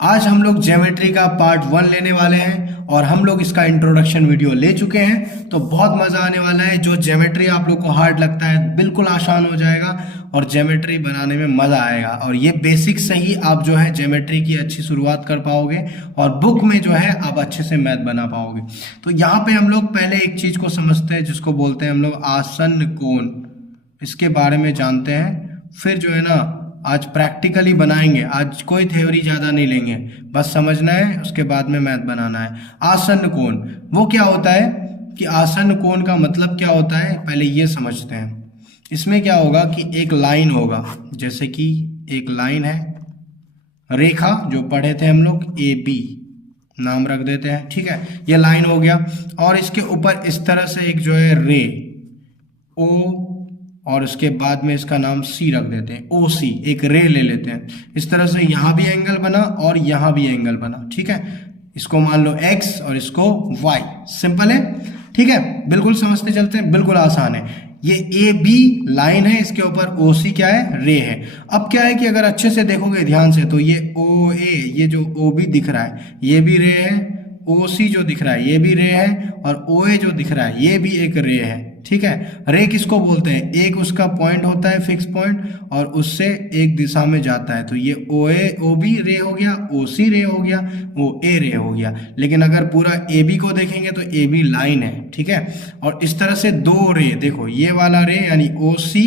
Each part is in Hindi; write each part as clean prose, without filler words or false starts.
आज हम लोग ज्योमेट्री का पार्ट 1 लेने वाले हैं और हम लोग इसका इंट्रोडक्शन वीडियो ले चुके हैं। तो बहुत मजा आने वाला है। जो ज्योमेट्री आप लोग को हार्ड लगता है बिल्कुल आसान हो जाएगा और ज्योमेट्री बनाने में मजा आएगा। और ये बेसिक से ही आप जो है ज्योमेट्री की अच्छी शुरुआत कर पाओगे और बुक में जो है आप अच्छे से मैथ बना पाओगे। तो यहाँ पे हम लोग पहले एक चीज को समझते हैं जिसको बोलते हैं हम लोग आसन्न कोण। इसके बारे में जानते हैं, फिर जो है ना आज प्रैक्टिकली बनाएंगे। आज कोई थ्योरी ज़्यादा नहीं लेंगे, बस समझना है, उसके बाद में मैथ बनाना है। आसन्न कोण वो क्या होता है कि आसन्न कोण का मतलब क्या होता है, पहले ये समझते हैं। इसमें क्या होगा कि एक लाइन होगा, जैसे कि एक लाइन है, रेखा जो पढ़े थे हम लोग, ए बी नाम रख देते हैं, ठीक है। ये लाइन हो गया और इसके ऊपर इस तरह से एक जो है रे ओ, और उसके बाद में इसका नाम सी रख देते हैं, ओ सी, एक रे ले लेते हैं। इस तरह से यहाँ भी एंगल बना और यहाँ भी एंगल बना, ठीक है। इसको मान लो एक्स और इसको वाई, सिंपल है, ठीक है। बिल्कुल समझते चलते हैं, बिल्कुल आसान है। ये ए बी लाइन है, इसके ऊपर ओ सी क्या है, रे है। अब क्या है कि अगर अच्छे से देखोगे ध्यान से तो ये ओ ए, ये जो ओ बी दिख रहा है ये भी रे है, ओ सी जो दिख रहा है ये भी रे है, और ओ ए जो दिख रहा है ये भी एक रे है, ठीक है। रे किसको बोलते हैं, एक उसका पॉइंट होता है फिक्स पॉइंट और उससे एक दिशा में जाता है। तो ये ओ ए ओ बी रे हो गया, ओ सी रे हो गया, ओ ए रे हो गया। लेकिन अगर पूरा ए बी को देखेंगे तो ए बी लाइन है, ठीक है। और इस तरह से दो रे, देखो ये वाला रे यानी ओ सी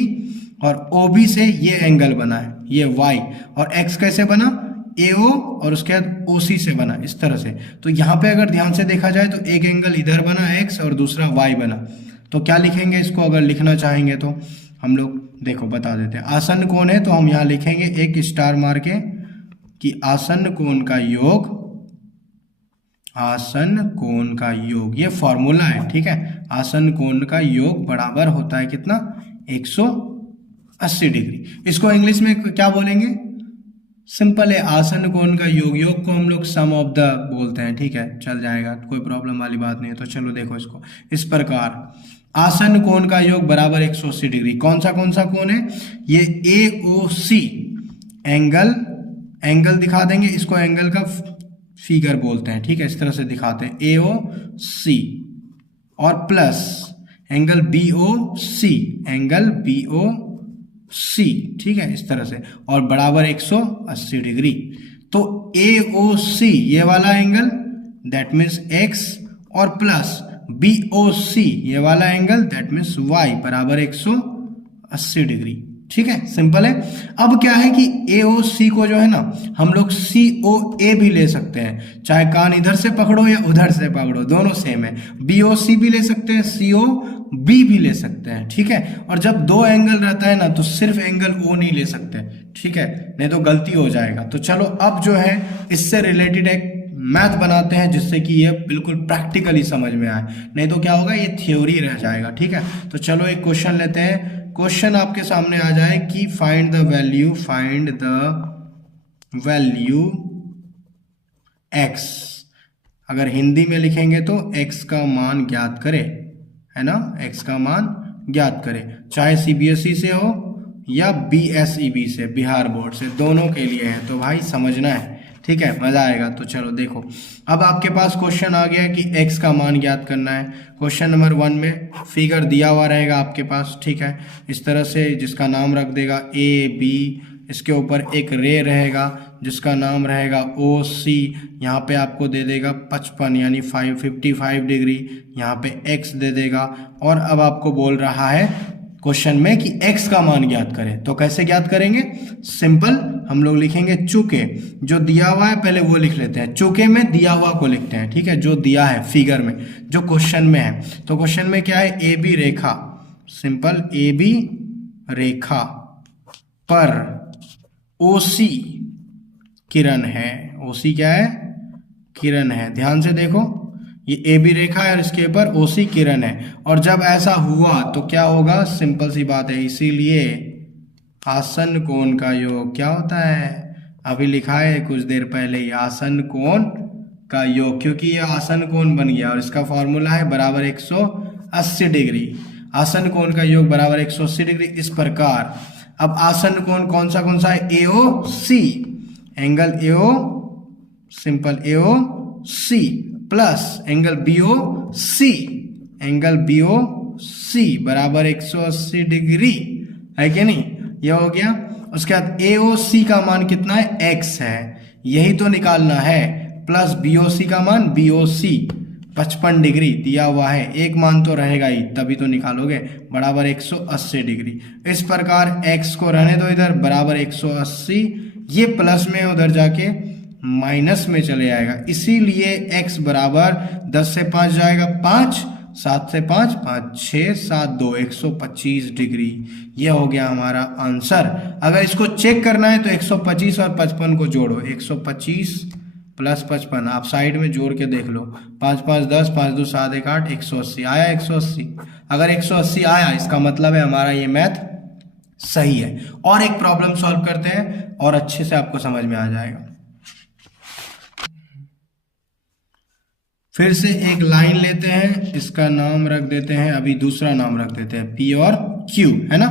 और ओ बी से ये एंगल बना है, ये वाई, और एक्स कैसे बना, AO और उसके बाद OC से बना, इस तरह से। तो यहाँ पे अगर ध्यान से देखा जाए तो एक एंगल इधर बना X और दूसरा Y बना। तो क्या लिखेंगे इसको, अगर लिखना चाहेंगे तो हम लोग देखो बता देते हैं। आसन्न कोण है तो हम यहाँ लिखेंगे एक स्टार मार के कि आसन्न कोण का योग, आसन्न कोण का योग, ये फॉर्मूला है, ठीक है। आसन्न कोण का योग बराबर होता है कितना, 180 डिग्री। इसको इंग्लिश में क्या बोलेंगे, सिंपल है, आसन्न कोण का योग। योग को हम लोग सम ऑफ द बोलते हैं, ठीक है, चल जाएगा, कोई प्रॉब्लम वाली बात नहीं है। तो चलो देखो इसको इस प्रकार, आसन्न कोण का योग बराबर 180 डिग्री। कौन सा कोण है, ये AOC एंगल, एंगल दिखा देंगे इसको, एंगल का फिगर बोलते हैं, ठीक है। इस तरह से दिखाते हैं AOC और plus angle BOC, angle BOC, ठीक है, इस तरह से, और बराबर 180 डिग्री। तो AOC ये वाला एंगल दैट मीन्स X और प्लस BOC ये वाला एंगल दैट मीन्स Y बराबर 180 डिग्री, ठीक है, सिंपल है। अब क्या है कि AOC को जो है ना हम लोग COA भी ले सकते हैं, चाहे कान इधर से पकड़ो या उधर से पकड़ो, दोनों सेम है। BOC भी ले सकते हैं, COB भी ले सकते हैं, ठीक है। और जब दो एंगल रहता है ना तो सिर्फ एंगल O नहीं ले सकते, ठीक है, नहीं तो गलती हो जाएगा। तो चलो अब जो है इससे रिलेटेड एक मैथ बनाते हैं जिससे कि ये बिल्कुल प्रैक्टिकली समझ में आए, नहीं तो क्या होगा, ये थ्योरी रह जाएगा, ठीक है। तो चलो एक क्वेश्चन लेते हैं। क्वेश्चन आपके सामने आ जाए कि फाइंड द वैल्यू x, अगर हिंदी में लिखेंगे तो x का मान ज्ञात करे, है ना, x का मान ज्ञात करे, चाहे CBSE से हो या BSEB से, बिहार बोर्ड से, दोनों के लिए है। तो भाई समझना है, ठीक है, मजा आएगा। तो चलो देखो, अब आपके पास क्वेश्चन आ गया कि x का मान ज्ञात करना है। क्वेश्चन नंबर 1 में फिगर दिया हुआ रहेगा आपके पास, ठीक है, इस तरह से, जिसका नाम रख देगा AB, इसके ऊपर एक रे रहेगा जिसका नाम रहेगा OC, यहाँ पे आपको दे देगा 55 यानी 55 डिग्री, यहाँ पे x दे देगा। और अब आपको बोल रहा है क्वेश्चन में कि x का मान ज्ञात करें। तो कैसे ज्ञात करेंगे, सिंपल, हम लोग लिखेंगे चूके, जो दिया हुआ है पहले वो लिख लेते हैं, चूके में दिया हुआ को लिखते हैं, ठीक है, जो दिया है फिगर में, जो क्वेश्चन में है। तो क्वेश्चन में क्या है, AB रेखा, सिंपल AB रेखा पर OC किरण है। OC क्या है, किरण है। ध्यान से देखो, ये AB रेखा है और इसके ऊपर OC किरण है। और जब ऐसा हुआ तो क्या होगा, सिंपल सी बात है, इसीलिए आसन्न कोण का योग क्या होता है, अभी लिखा है कुछ देर पहले ही, आसन्न कोण का योग, क्योंकि ये आसन्न कोण बन गया और इसका फॉर्मूला है बराबर 180 डिग्री। आसन्न कोण का योग बराबर 180 डिग्री, इस प्रकार। अब आसन्न कोण कौन सा है, AOC, एंगल AO सिंपल एओ सी प्लस एंगल बीओ सी, एंगल बीओ सी बराबर 180 डिग्री है कि नहीं, ये हो गया। उसके बाद एओ सी का मान कितना है, एक्स है, यही तो निकालना है, प्लस बीओ सी का मान, बीओ सी 55 डिग्री दिया हुआ है, एक मान तो रहेगा ही तभी तो निकालोगे, बराबर 180 डिग्री। इस प्रकार x को रहने दो इधर, बराबर 180, ये प्लस में उधर जाके माइनस में चले जाएगा, इसीलिए x बराबर 10 से 5 जाएगा 5, 7 से 5 5 6 7 2 125 डिग्री। ये हो गया हमारा आंसर। अगर इसको चेक करना है तो 125 और 55 को जोड़ो, 125 प्लस 55 आप साइड में जोड़ के देख लो, 5 5 10, 5 2 7 1 8, 180 आया 180। अगर 180 आया इसका मतलब है हमारा ये मैथ सही है। और एक प्रॉब्लम सॉल्व करते हैं और अच्छे से आपको समझ में आ जाएगा। फिर से एक लाइन लेते हैं, इसका नाम रख देते हैं, अभी दूसरा नाम रख देते हैं P और Q, है ना।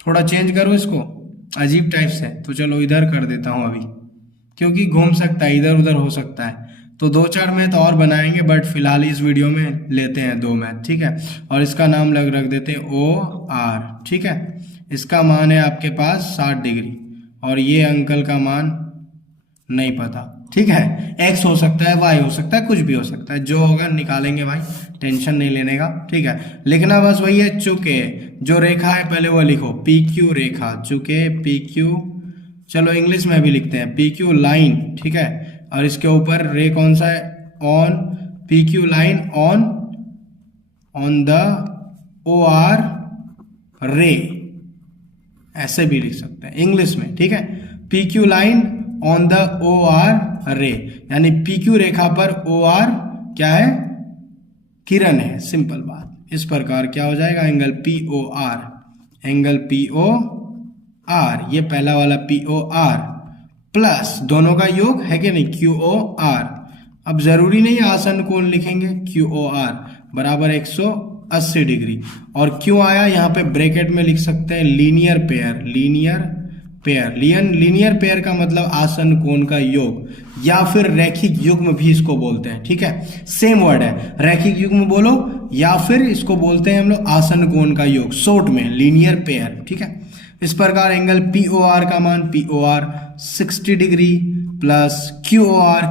थोड़ा चेंज करो इसको, अजीब टाइप से, तो चलो इधर कर देता हूं अभी, क्योंकि घूम सकता है, इधर उधर हो सकता है, तो 2-4 मैथ और बनाएंगे, बट फिलहाल इस वीडियो में लेते हैं 2 मैथ, ठीक है। और इसका नाम रख देते हैं OR, ठीक है। इसका मान है आपके पास 60 डिग्री और ये अंकल का मान नहीं पता, ठीक है। x हो सकता है, y हो सकता है, कुछ भी हो सकता है, जो होगा निकालेंगे भाई, टेंशन नहीं लेने का, ठीक है। लिखना बस वही है, चुके जो रेखा है पहले वो लिखो, PQ रेखा, चुके PQ, चलो इंग्लिश में भी लिखते हैं PQ लाइन, ठीक है। और इसके ऊपर रे कौन सा है, on, PQ line on the OR रे, ऐसे भी लिख सकते हैं इंग्लिश में, ठीक है। PQ line on the OR रे, यानी PQ रेखा पर OR क्या है, किरण है, सिंपल बात। इस प्रकार क्या हो जाएगा, एंगल POR, एंगल POR, ये पहला वाला POR प्लस दोनों का योग है कि नहीं QOR। अब जरूरी नहीं आसन कोण लिखेंगे, QOR बराबर 180 डिग्री। और क्यों आया यहाँ पे ब्रैकेट में लिख सकते हैं लीनियर पेयर, लीनियर पेयर का मतलब आसन कोण का योग, या फिर रैखिक युग्म भी इसको बोलते हैं, ठीक है। सेम वर्ड है, रैखिक युग्म बोलो या फिर इसको बोलते हैं हम लोग आसन कोण का योग, शॉर्ट में लीनियर पेयर, ठीक है। इस प्रकार एंगल POR का मान POR 60 डिग्री प्लस QOR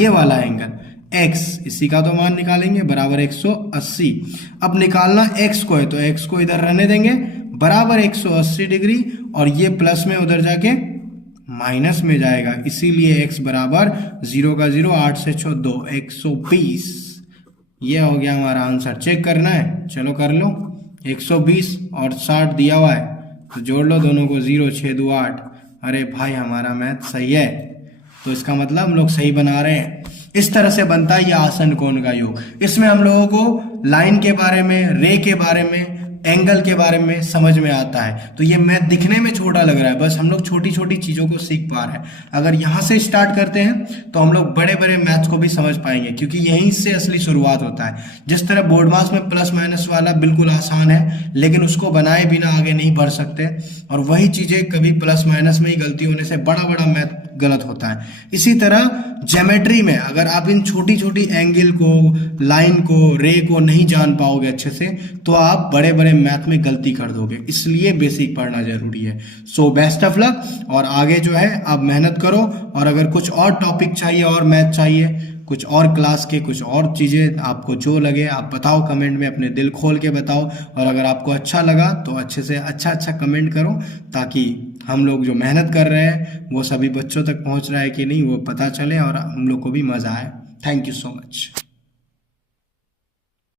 ये वाला एंगल x, इसी का तो मान निकालेंगे, बराबर 180। अब निकालना x को है तो x को इधर रहने देंगे, बराबर 180 डिग्री, और ये प्लस में उधर जाके माइनस में जाएगा, इसीलिए x बराबर 0 का 0, 8 से 6 2, 120। ये हो गया हमारा आंसर। चेक करना है, चलो कर लो, 120 और 60 दिया हुआ है तो जोड़ लो दोनों को, 0 6 2 8। अरे भाई हमारा मैथ सही है, तो इसका मतलब हम लोग सही बना रहे हैं। इस तरह से बनता है ये आसन कोण का योग। इसमें हम लोगों को लाइन के बारे में, रे के बारे में, एंगल के बारे में समझ में आता है। तो ये मैथ दिखने में छोटा लग रहा है, बस हम लोग छोटी छोटी चीजों को सीख पा रहे हैं। अगर यहाँ से स्टार्ट करते हैं तो हम लोग बड़े बड़े मैथ्स को भी समझ पाएंगे, क्योंकि यहीं से असली शुरुआत होता है। जिस तरह बोर्ड मास में प्लस माइनस वाला बिल्कुल आसान है, लेकिन उसको बनाए बिना आगे नहीं बढ़ सकते, और वही चीजें कभी प्लस माइनस में ही गलती होने से बड़ा बड़ा मैथ गलत होता है। इसी तरह ज्योमेट्री में अगर आप इन छोटी छोटी एंगल को, लाइन को, रे को नहीं जान पाओगे अच्छे से, तो आप बड़े बड़े मैथ में गलती कर दोगे, इसलिए बेसिक पढ़ना जरूरी है। सो बेस्ट ऑफ लक, और आगे जो है आप मेहनत करो। और अगर कुछ और टॉपिक चाहिए और मैथ चाहिए, कुछ और क्लास के कुछ और चीज़ें आपको जो लगे आप बताओ, कमेंट में अपने दिल खोल के बताओ। और अगर आपको अच्छा लगा तो अच्छे से अच्छा कमेंट करो, ताकि हम लोग जो मेहनत कर रहे हैं वो सभी बच्चों तक पहुंच रहा है कि नहीं वो पता चले और हम लोग को भी मज़ा आए। Thank you so much.